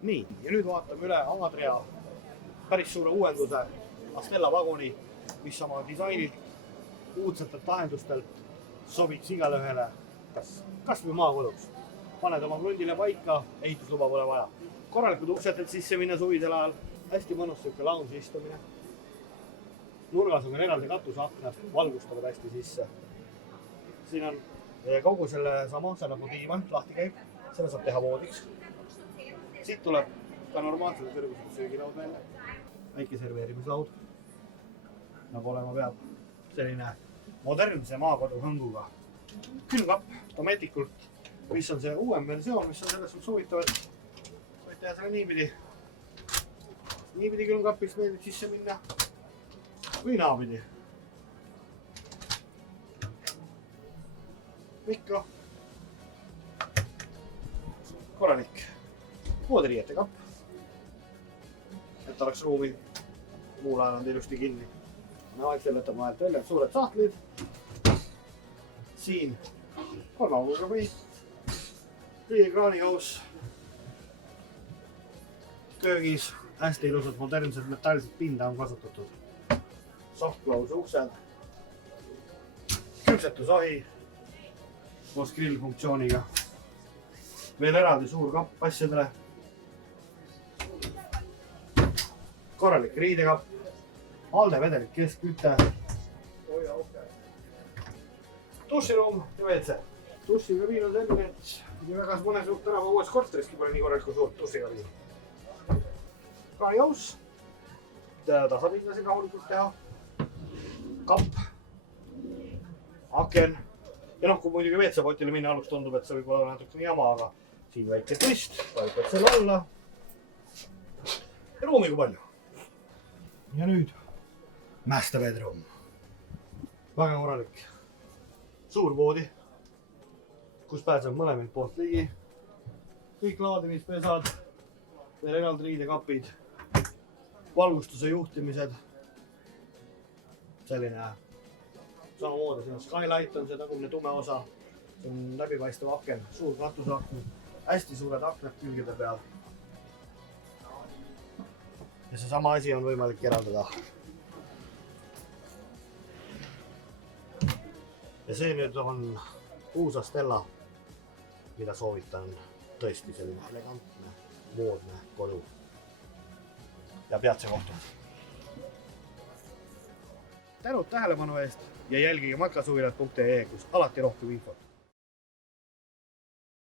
Nii, ja nüüd vaatame üle Adria päris suure uuenduse Astella vaguni, mis oma disainilt, uudsetelt lahendustelt sobiks igale ühele kas või maakoduks. Paned oma krundile paika, ehitusluba pole vaja. Korralikud uksed, et sisse minna suvisel ajal. Hästi mõnus siuke lounge istumine. Nurgas on eraldi katusaknad, valgustavad hästi sisse. Siin on kogu selle nagu diivan lahti käib, selle saab teha voodiks. Siit tuleb ka normaalselt kõrgusel söögilaud välja. Väike serveerimislaud, nagu olema peab. Selline modernse maakodu hõnguga. Külmkapp Dometikult, mis on see uuem versioon, mis on selles suhtes huvitav, et võid teha selle niipidi. Niipidi külmkapis meeldib sisse minna või naapidi. Mikro. Korralik voodiriiete kapp, et oleks ruumi. Muul ajal on ta ilusti kinni. Vaikselt võtab vahelt välja suured sahtlid. Siin kolmavuga võit, lühikraanihaus, köögis hästi ilusad modernsed metallsed pinda on kasutatud. Softclose uksed, küpsetusahi koos grillfunktsiooniga, veel eraldi suur kapp asjadele, korralik riidekapp, aldevedelik keskküte, duširuum ja WC. Dušikabiin on selline, et väga mõnes suht tänava uues korteriski pole nii korralikku suurt dušikabiin. Kraanihaus, tasapindlasi rahulikult teha, kapp, aken ja kui muidugi WC-potile minna aluks tundub, et see võib olla natukene jama, aga siin väike twist, vajutad selle alla ja ruumi kui palju. Ja nüüd master bedroom. Väga korralik. Suur voodi, kus pääseb mõlemilt poolt ligi. Kõik laadimispesad, veel eraldi riidekapid, valgustuse juhtimised. Selline samamoodi, siin on skylight on see tagumine tume osa. See on läbipaistev aken, suur katusakn, hästi suured aknad külgede peal. Ja see sama asi on võimalik eraldada. Ja see nüüd on uus Astella, mida soovitan tõesti selline elegantne, moodne kodu ja peatse kohtu. Tänud tähelepanu eest ja jälgige matkasuvilat.ee, kus alati rohkem infot.